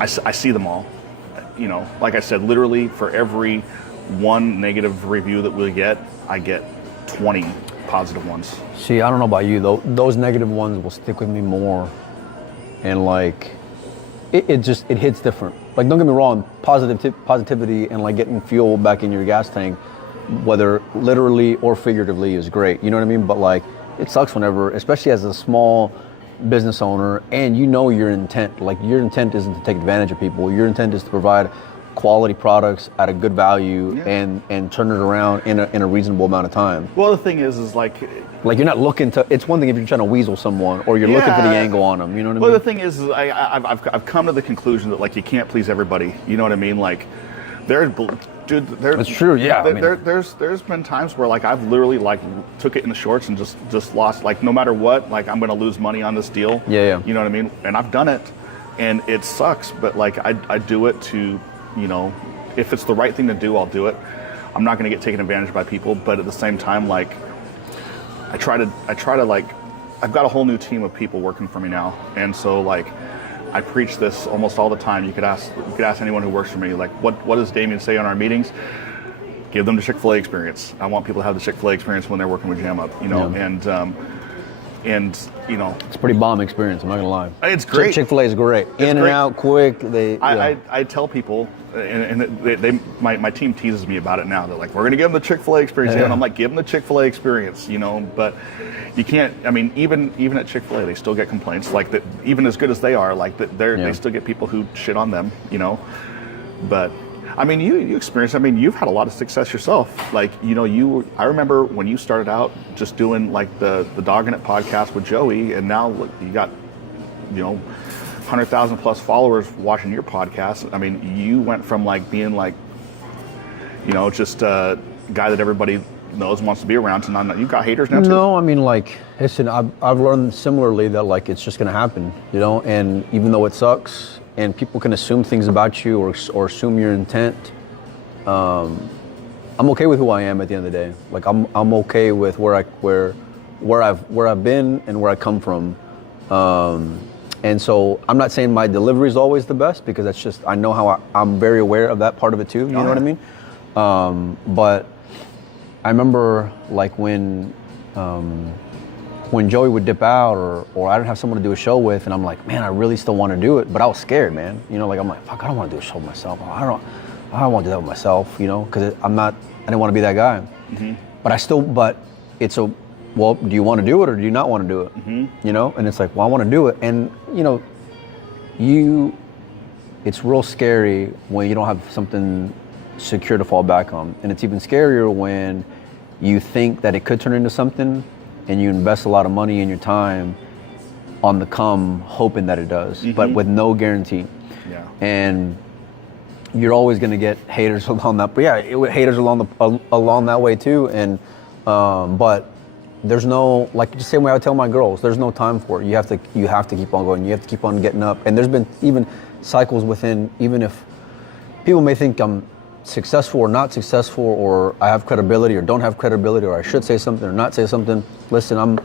I see them all. Like I said, literally for every one negative review that we get, I get 20 positive ones. See, I don't know about you though. Those negative ones will stick with me more, and like, it hits different. Like, don't get me wrong, positivity and like getting fuel back in your gas tank, whether literally or figuratively, is great. You know what I mean? But like, it sucks whenever, especially as a small business owner, and your intent. Like, your intent isn't to take advantage of people. Your intent is to provide quality products at a good value and turn it around in a reasonable amount of time. Well, the thing is like you're not looking to. It's one thing if you're trying to weasel someone or you're looking for the angle on them. You know what I mean? Well, the thing is I've come to the conclusion that like you can't please everybody. You know what I mean? Like that's true. Yeah. There's been times where like I've literally like took it in the shorts and just lost, like, no matter what, like I'm going to lose money on this deal. Yeah. You know what I mean? And I've done it, and it sucks. But like I do it to, if it's the right thing to do, I'll do it. I'm not going to get taken advantage by people, but at the same time, like I try to like, I've got a whole new team of people working for me now, and so like I preach this almost all the time. You could ask anyone who works for me, like, what does Damian say on our meetings? Give them the Chick-fil-A experience. I want people to have the Chick-fil-A experience when they're working with Jam Up, and it's a pretty bomb experience. I'm not gonna lie. It's great. Chick-fil-A is great. In and out, quick. I tell people, and my team teases me about it now. They're like, we're gonna give them the Chick-fil-A experience, and I'm like, give them the Chick-fil-A experience, But you can't. I mean, even at Chick-fil-A, they still get complaints. Like that, even as good as they are, like that, they still get people who shit on them, But I mean, you experience. I mean, you've had a lot of success yourself. Like, I remember when you started out just doing like the Dogging It podcast with Joey, and now look, you got, 100,000 plus followers watching your podcast. I mean, you went from like being like, just a guy that everybody knows, wants to be around, to not. You've got haters now too. No, I mean, like, listen, I've learned similarly that like it's just gonna happen, and even though it sucks. And people can assume things about you or assume your intent. I'm okay with who I am at the end of the day. Like I'm okay with where I've been and where I come from. And so I'm not saying my delivery is always the best, because that's just, I know how I'm very aware of that part of it too. You know what I mean? But I remember like when Joey would dip out or I didn't have someone to do a show with, and I'm like, man, I really still want to do it, but I was scared, man. Like I'm like, fuck, I don't want to do a show myself. I don't want to do that with myself, because I didn't want to be that guy. Mm-hmm. But it's well, do you want to do it or do you not want to do it? Mm-hmm. And it's like, well, I want to do it. And it's real scary when you don't have something secure to fall back on. And it's even scarier when you think that it could turn into something, and you invest a lot of money and your time on the come, hoping that it does, but with no guarantee. Yeah. And you're always going to get haters along that. But haters along that way too. And but there's no, like the same way I tell my girls, there's no time for it. You have to keep on going. You have to keep on getting up. And there's been even cycles within, even if people may think I'm successful or not successful, or I have credibility or don't have credibility, or I should say something or not say something. Listen,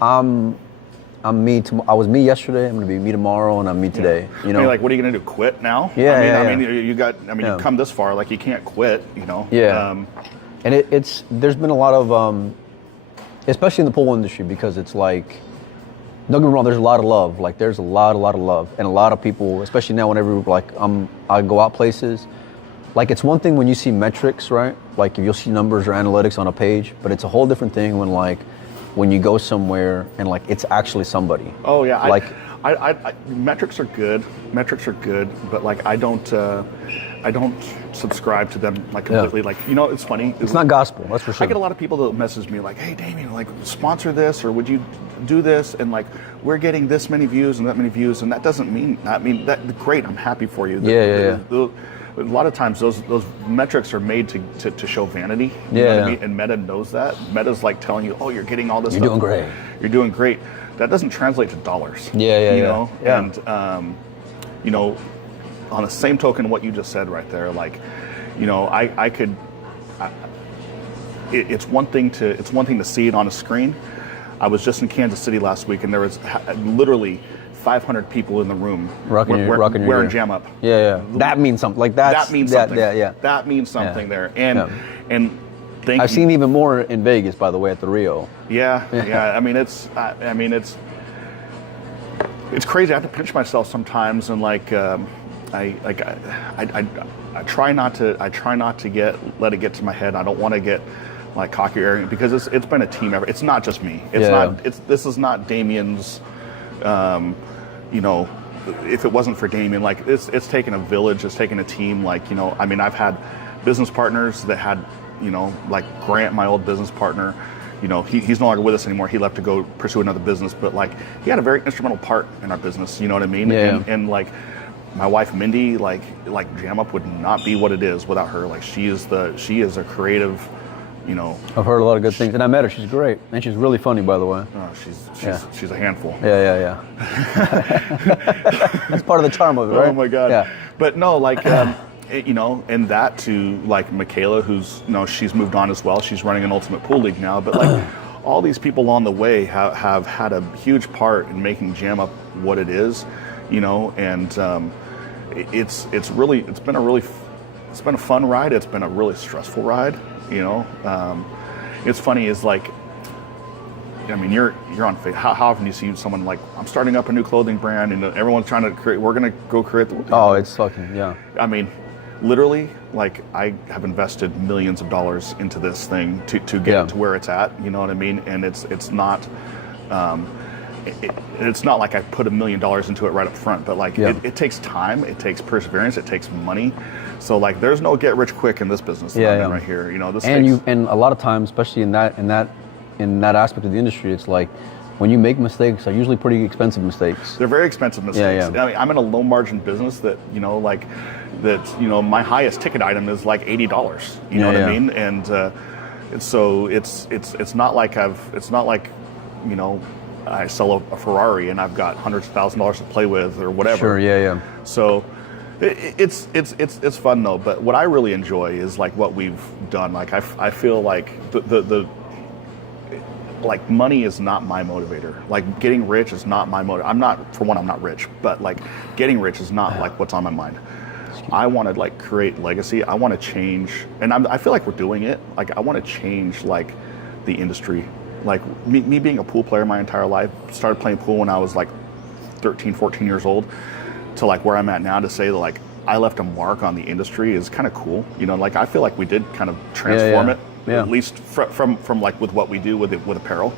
I'm me. I was me yesterday. I'm gonna be me tomorrow, and I'm me today. I mean, like, what are you gonna do? Quit now? I mean, you've come this far. Like, you can't quit. Yeah. And there's been a lot of, especially in the pool industry, because it's like, don't get me wrong, there's a lot of love. Like, there's a lot of love, and a lot of people, especially now whenever like I go out places. like it's one thing when you see metrics, right? Like if you'll see numbers or analytics on a page, but it's a whole different thing when you go somewhere and like it's actually somebody. Oh yeah, like I metrics are good. Metrics are good, but like I don't subscribe to them like completely. Yeah. Like it's funny. It's not gospel, that's for sure. I get a lot of people that message me like, "Hey, Damian, like sponsor this, or would you do this?" And like we're getting this many views and that many views, and that doesn't mean that great. I'm happy for you. A lot of times those metrics are made to show vanity. You know what I mean? And Meta knows that. Meta's like telling you, "Oh, you're getting all this. You're doing great. You're doing great." That doesn't translate to dollars. Yeah. And on the same token, what you just said right there, like, it's one thing to see it on a screen. I was just in Kansas City last week, and there was literally 500 people in the room wearing Jam Up. Yeah. That means something. Like that means something. Yeah. That means something there. And I've seen even more in Vegas, by the way, at the Rio. Yeah. I mean, it's crazy. I have to pinch myself sometimes, and like I try not to let it get to my head. I don't want to get like cocky or arrogant, because it's been a team effort. It's not just me. This is not Damian's. If it wasn't for Damian, like it's taken a village. It's taken a team. Like I've had business partners that had like Grant, my old business partner. He's no longer with us anymore. He left to go pursue another business, but like he had a very instrumental part in our business. You know what I mean? Yeah. And like my wife Mindy, like Jam Up would not be what it is without her. Like she is a creative. I've heard a lot of good things, and I met her. She's great, and she's really funny, by the way. Oh, she's a handful. Yeah. That's part of the charm of it, right? Oh my God. Yeah. But no, like. And that to like Michaela, who's she's moved on as well. She's running an Ultimate Pool League now. But like all these people along the way have had a huge part in making Jam Up what it is, And it's been a fun ride. It's been a really stressful ride, It's funny is like. I mean, you're on Facebook. How often do you see someone like, I'm starting up a new clothing brand, and everyone's trying to create. We're going to go create. It's fucking I mean, literally, like I have invested millions of dollars into this thing to get it to where it's at. You know what I mean? And it's not. It's not like I put $1 million into it right up front, but like it takes time, it takes perseverance, it takes money. So like, there's no get rich quick in this business right here. And a lot of times, especially in that aspect of the industry, it's like when you make mistakes, they're usually pretty expensive mistakes. They're very expensive mistakes. Yeah. I mean, I'm in a low margin business that my highest ticket item is like $80. You know what I mean? And so it's not like I sell a Ferrari and I've got hundreds of thousands of dollars to play with or whatever. Sure. Yeah. So it's fun though. But what I really enjoy is like what we've done. Like I feel like the like money is not my motivator. Like getting rich is not my motivator. I'm not rich, but like getting rich is not like what's on my mind. I want to like create legacy. I want to change, and I feel like we're doing it. Like I want to change like the industry. Like me being a pool player my entire life, started playing pool when I was like 13, 14 years old, to like where I'm at now, to say that like I left a mark on the industry is kind of cool. Like I feel like we did kind of transform it. Yeah. At least from like with what we do with apparel.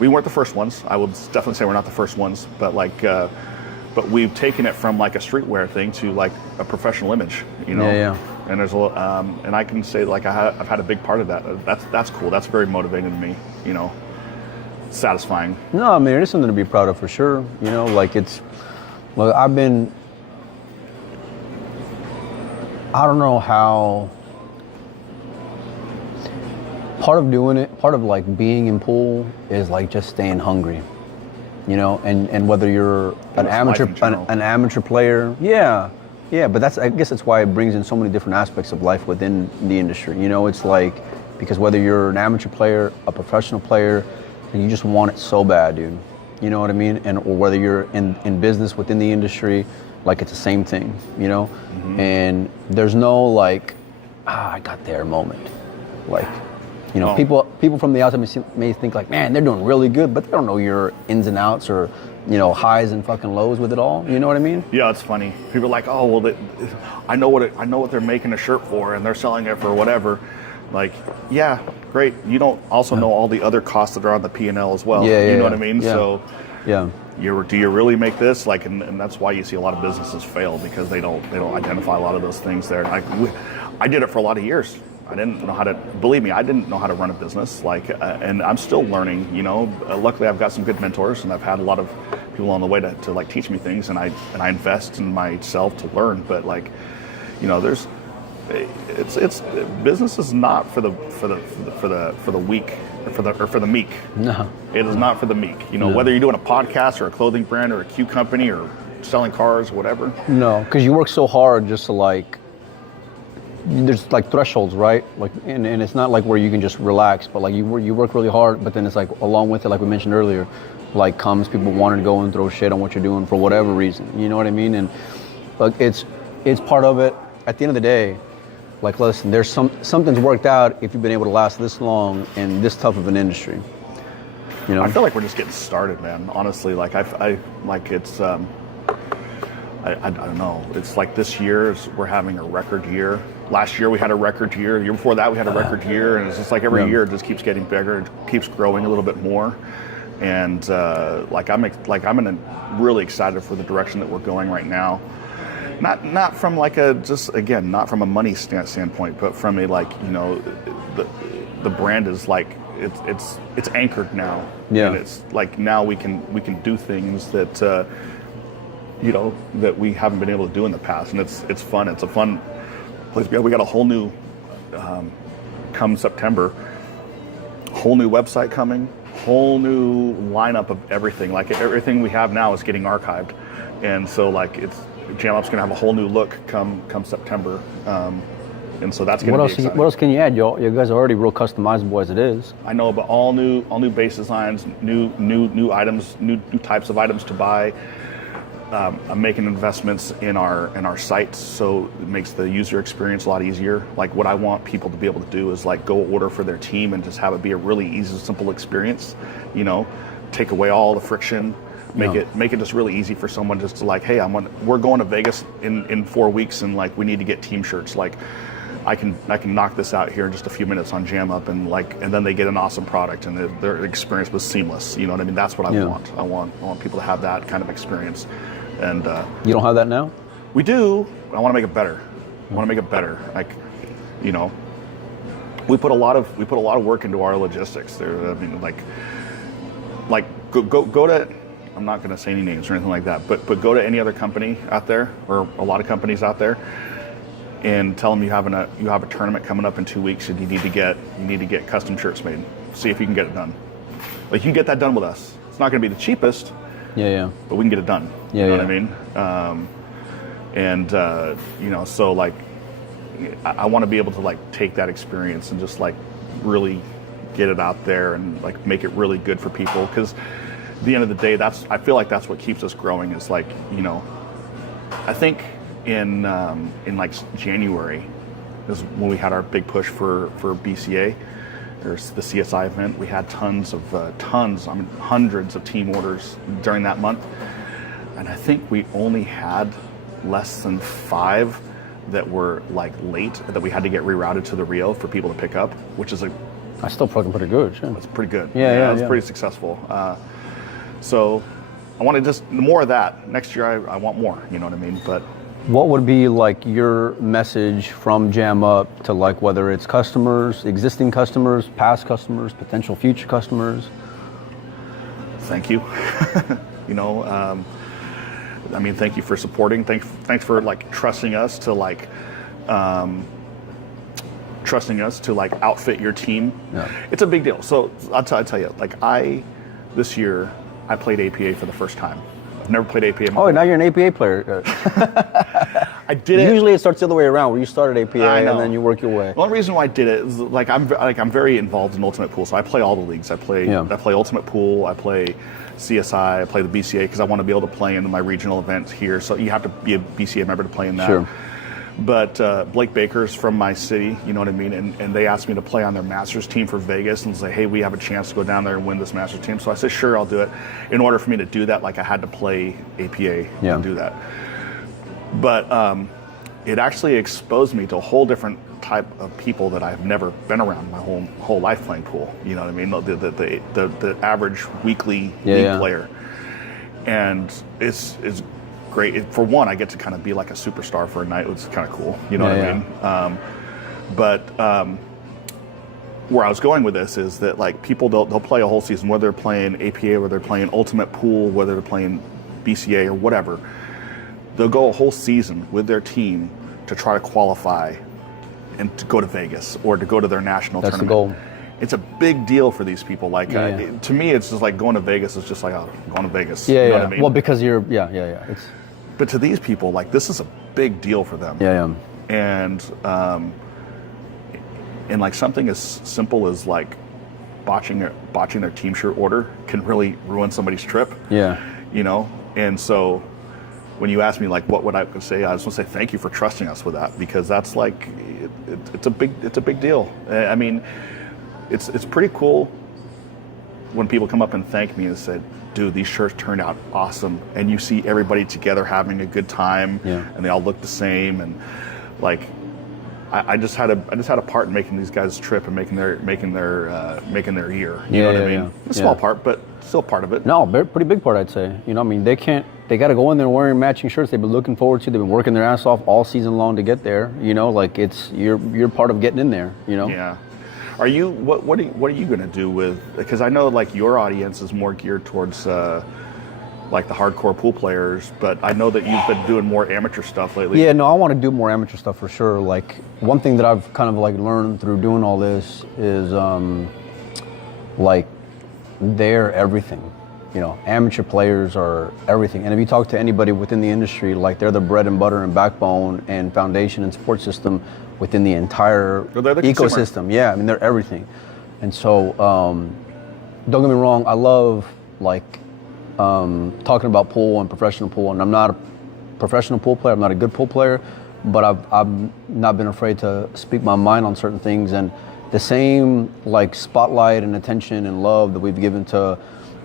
We weren't the first ones. I would definitely say we're not the first ones, but like, but we've taken it from like a streetwear thing to like a professional image, Yeah. And there's and I can say like I've had a big part of that. That's cool. That's very motivating to me. Satisfying. No, I mean it is something to be proud of for sure. Like I don't know how. Part of doing it, part of like being in pool is like just staying hungry, and whether you're an amateur player, but I guess that's why it brings in so many different aspects of life within the industry. It's like, because whether you're an amateur player, a professional player, and you just want it so bad, dude. You know what I mean? Or whether you're in business within the industry, like it's the same thing, Mm-hmm. And there's no like, I got there moment, like. People from the outside may think like, man, they're doing really good, but they don't know your ins and outs or highs and fucking lows with it all. You know what I mean? Yeah, it's funny. People are like, oh, well, I know what they're making a shirt for, and they're selling it for whatever. Like, yeah, great. You don't also know all the other costs that are on the P&L as well. You know what I mean? Yeah. So, yeah. Do you really make this? Like, and that's why you see a lot of businesses fail, because they don't identify a lot of those things there. Like, I did it for a lot of years. I didn't know how to, believe me, I didn't know how to run a business. Like, and I'm still learning. Luckily, I've got some good mentors, and I've had a lot of people along the way to like teach me things, and I invest in myself to learn. But like, it's business is not for the weak or for the meek. No, it is not for the meek. Whether you're doing a podcast or a clothing brand or a Q company or selling cars, whatever. No, because you work so hard just to like. There's like thresholds, right? Like, and it's not like where you can just relax, but like you work really hard. But then it's like along with it, like we mentioned earlier, like comes people wanting to go and throw shit on what you're doing for whatever reason. You know what I mean? And like it's part of it. At the end of the day, like listen, there's something's worked out if you've been able to last this long in this tough of an industry. I feel like we're just getting started, man. Honestly, like I it's. I don't know. It's like this year we're having a record year. Last year we had a record year. The year before that we had a record year, and it's just like every year it just keeps getting bigger. It keeps growing a little bit more, and I'm really excited for the direction that we're going right now. Not from like not from a money standpoint, but from a the brand is like it's anchored now. Yeah. And it's like now we can do things that. That we haven't been able to do in the past, and it's fun. It's a fun place. We got a whole new, come September, whole new website coming, whole new lineup of everything. Like everything we have now is getting archived, and so like Jam Up's gonna have a whole new look come September, and so that's gonna be exciting. What else can you add? You guys are already real customizable as it is. I know, but all new base designs, new items, new types of items to buy. I'm making investments in our sites, so it makes the user experience a lot easier. Like what I want people to be able to do is like go order for their team and just have it be a really easy, simple experience. Take away all the friction, make it just really easy for someone just to like, hey, we're going to Vegas in 4 weeks, and like we need to get team shirts. Like I can knock this out here in just a few minutes on Jam Up, and then they get an awesome product, and their experience was seamless. You know what I mean? That's what I want. I want people to have that kind of experience. And you don't have that now? We do. I want to make it better. Like, we put a lot of work into our logistics. There, I mean, like go to. I'm not going to say any names or anything like that, but go to any other company out there, or a lot of companies out there, and tell them you have a tournament coming up in 2 weeks, and you need to get custom shirts made. See if you can get it done. Like, you can get that done with us. It's not going to be the cheapest. Yeah. But we can get it done. Yeah, you know what I mean? So like, I want to be able to like take that experience and just like really get it out there and like make it really good for people. Because at the end of the day, I feel like that's what keeps us growing. Is like, I think in like January is when we had our big push for BCA. There's the CSI event. We had hundreds of team orders during that month. And I think we only had less than 5 that were like late, that we had to get rerouted to the Rio for people to pick up, which is that's still fucking pretty good. Sure. That's pretty good. Yeah, It's pretty successful. So I want to just more of that. Next year I want more, you know what I mean? But what would be like your message from Jam Up to like whether it's customers, existing customers, past customers, potential future customers? Thank you. Thank you for supporting. Thanks for like trusting us to outfit your team. Yeah. It's a big deal. So I'll tell you, like this year I played APA for the first time. I've never played APA. Oh, now you're an APA player. I did it. Usually it starts the other way around, where you started APA and then you work your way. The only reason why I did it is I'm very involved in Ultimate Pool, so I play all the leagues. I play Ultimate Pool, I play CSI, I play the BCA because I want to be able to play in my regional events here. So you have to be a BCA member to play in that. Sure. But Blake Baker's from my city, you know what I mean? And they asked me to play on their Masters team for Vegas and say, hey, we have a chance to go down there and win this Masters team. So I said, sure, I'll do it. In order for me to do that, like I had to play APA to do that. But it actually exposed me to a whole different type of people that I've never been around my whole life playing pool. You know what I mean? The average weekly league player. And it's great. For one, I get to kind of be like a superstar for a night, which is kind of cool. You know what I mean? But where I was going with this is that like people, they'll play a whole season, whether they're playing APA, whether they're playing Ultimate Pool, whether they're playing BCA or whatever. They'll go a whole season with their team to try to qualify and to go to Vegas or to go to their national tournament. That's the goal. It's a big deal for these people. Like to me, it's just like going to Vegas is just like, oh, going to Vegas. Yeah, you know what I mean? Well, because you're, It's, but to these people, like this is a big deal for them. And like something as simple as like botching their team shirt order can really ruin somebody's trip. You know, and so when you ask me like what would I say, I just want to say thank you for trusting us with that, because that's like it's a big deal. I mean, it's pretty cool when people come up and thank me and said, dude, these shirts turned out awesome, and you see everybody together having a good time, and they all look the same, and like I just had a part in making these guys trip and making their year. You know what I mean? A small part, but still part of it. No, pretty big part, I'd say. You know, I mean, they got to go in there wearing matching shirts they've been looking forward to. They've been working their ass off all season long to get there. You know, like you're part of getting in there. You know. Yeah. Are you what are you going to do with? Because I know like your audience is more geared towards like the hardcore pool players, but I know that you've been doing more amateur stuff lately. Yeah, no, I want to do more amateur stuff for sure. Like one thing that I've kind of like learned through doing all this is like they're everything. You know, amateur players are everything. And if you talk to anybody within the industry, like they're the bread and butter and backbone and foundation and support system within the entire ecosystem. Yeah, I mean, they're everything. And so, don't get me wrong, I love like talking about pool and professional pool. And I'm not a professional pool player, I'm not a good pool player, but I've not been afraid to speak my mind on certain things. And the same like spotlight and attention and love that we've given to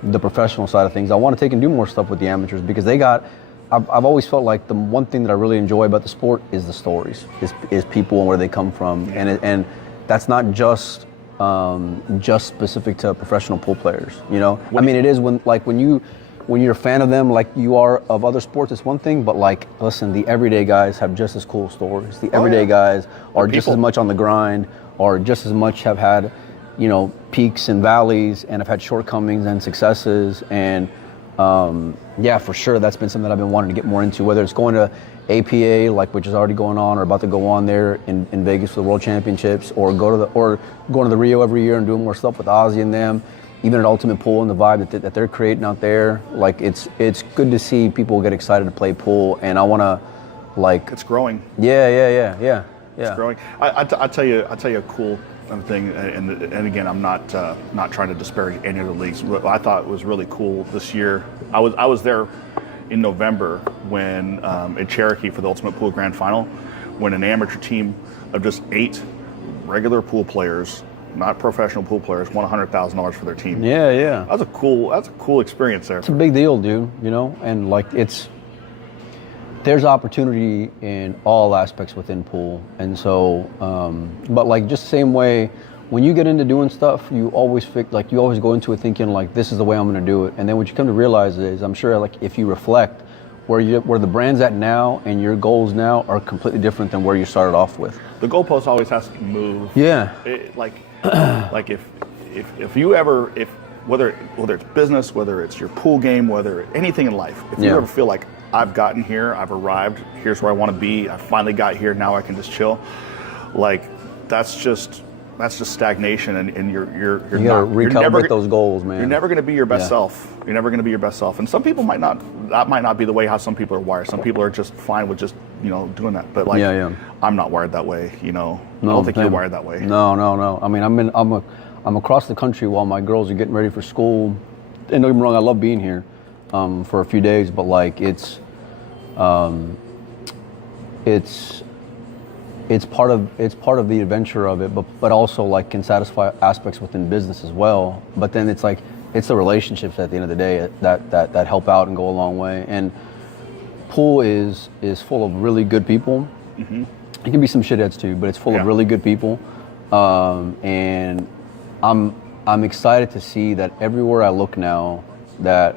the professional side of things, I want to take and do more stuff with the amateurs, because I've always felt like the one thing that I really enjoy about the sport is the stories, is people and where they come from, and that's not just specific to professional pool players. You know, I mean, it is when you're a fan of them, like you are of other sports, it's one thing, but like, listen, the everyday guys have just as cool stories. The everyday guys are just as much on the grind, or just as much have had, you know, peaks and valleys, and have had shortcomings and successes. And yeah, for sure, that's been something that I've been wanting to get more into, whether it's going to APA, like which is already going on or about to go on there in Vegas for the World Championships, or going to the Rio every year and doing more stuff with Ozzy and them, even at Ultimate Pool and the vibe that they're creating out there. Like it's good to see people get excited to play pool, and I want to like. It's growing. Yeah. It's growing. I'll tell you a cool thing, and again, I'm not trying to disparage any of the leagues. What I thought was really cool this year, I was there in November when at Cherokee for the Ultimate Pool Grand Final, when an amateur team of just 8 regular pool players, not professional pool players, won $100,000 for their team. Yeah. That's a cool experience there. It's a big deal, dude. You know, and like there's opportunity in all aspects within pool. And so, but like just the same way, when you get into doing stuff, you always go into it thinking like, this is the way I'm going to do it. And then what you come to realize is, I'm sure like if you reflect where the brand's at now and your goals now are completely different than where you started off with. The goalpost always has to move. Yeah. Like if you ever, whether it's business, whether it's your pool game, whether anything in life, if you ever feel like, I've gotten here, I've arrived, here's where I want to be, I finally got here, now I can just chill. Like that's just stagnation, and you're you gotta recalibrate those goals, man. You're never going to be your best self. You're never going to be your best self. And some people might not be the way how some people are wired. Some people are just fine with just, you know, doing that. But like I'm not wired that way, you know. I don't think you're wired that way. No. I mean, I'm across the country while my girls are getting ready for school. And don't get me wrong, I love being here for a few days, but like it's it's part of the adventure of it, but also like can satisfy aspects within business as well. But then it's like it's the relationships at the end of the day that help out and go a long way. And pool is full of really good people. Mm-hmm. It can be some shitheads too, but it's full of really good people. And I'm excited to see that everywhere I look now that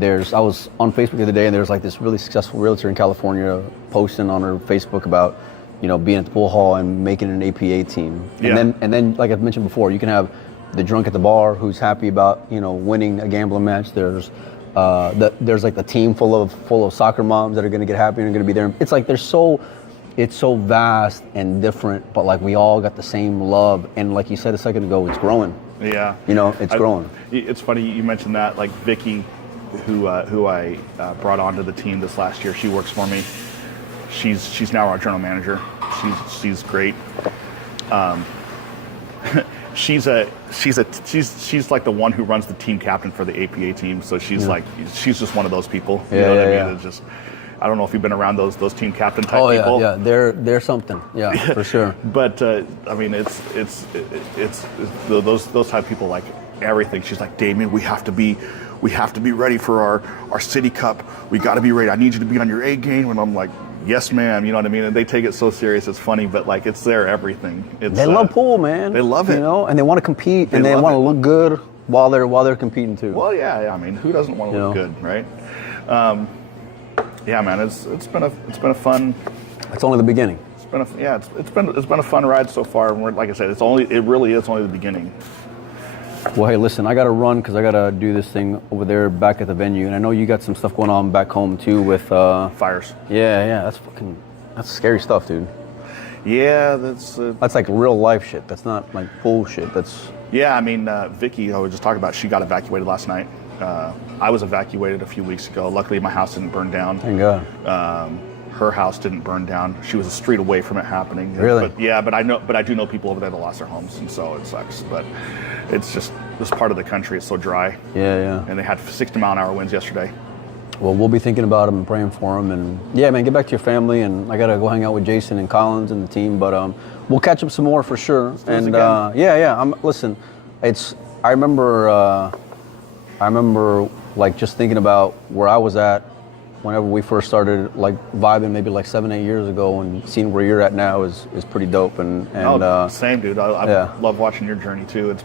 I was on Facebook the other day and there's like this really successful realtor in California posting on her Facebook about, you know, being at the pool hall and making an APA team. And then like I've mentioned before, you can have the drunk at the bar who's happy about, you know, winning a gambling match. There's like the team full of soccer moms that are going to get happy and are going to be there. It's like it's so vast and different, but like we all got the same love. And like you said a second ago, it's growing. Yeah. You know, it's growing. It's funny you mentioned that. Like Vicky, who I brought onto the team this last year, she works for me. She's now our general manager. She's great. She's like the one who runs the team captain for the APA team. So she's just one of those people. You know what I mean? It's just, I don't know if you've been around those team captain type people. Oh yeah, they're something. Yeah, for sure. But I mean, it's those type of people like everything. She's like, Damian, we have to be ready for our City Cup. We got to be ready. I need you to be on your A game. And I'm like, yes, ma'am. You know what I mean? And they take it so serious. It's funny, but like it's their everything. They love pool, man. They love it. You know, and they want to compete and they want to look good while they're competing too. Well, yeah. I mean, who doesn't want to look good, right? Yeah, man. It's been a fun. It's only the beginning. It's been a fun ride so far. And like I said, it really is only the beginning. Well, hey, listen, I got to run because I got to do this thing over there back at the venue. And I know you got some stuff going on back home, too, with... fires. Yeah, that's scary stuff, dude. Yeah, that's like real life shit. That's not like pool shit. Yeah, I mean, Vicky, I was just talking about, she got evacuated last night. I was evacuated a few weeks ago. Luckily, my house didn't burn down. Thank God. Her house didn't burn down. She was a street away from it happening. Really? But I do know people over there that lost their homes, and so it sucks. But it's just this part of the country is so dry. Yeah. And they had 60-mile-an-hour winds yesterday. Well, we'll be thinking about them and praying for them. And yeah, man, get back to your family. And I gotta go hang out with Jason and Collins and the team. But we'll catch up some more for sure. And listen, I remember like just thinking about where I was at whenever we first started like vibing maybe like 7-8 years ago, and seeing where you're at now is pretty dope. And same, dude. I love watching your journey too. It's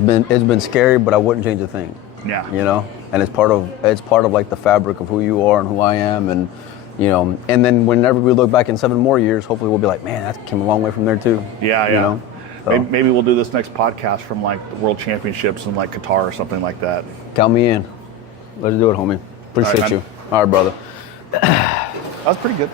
been scary, but I wouldn't change a thing. Yeah. You know, and it's part of like the fabric of who you are and who I am, and you know, and then whenever we look back in 7 more years, hopefully we'll be like, man, that came a long way from there too. Yeah. You know? So. Maybe we'll do this next podcast from like the World Championships in like Qatar or something like that. Count me in. Let's do it, homie. Appreciate you. All right, brother. That was pretty good.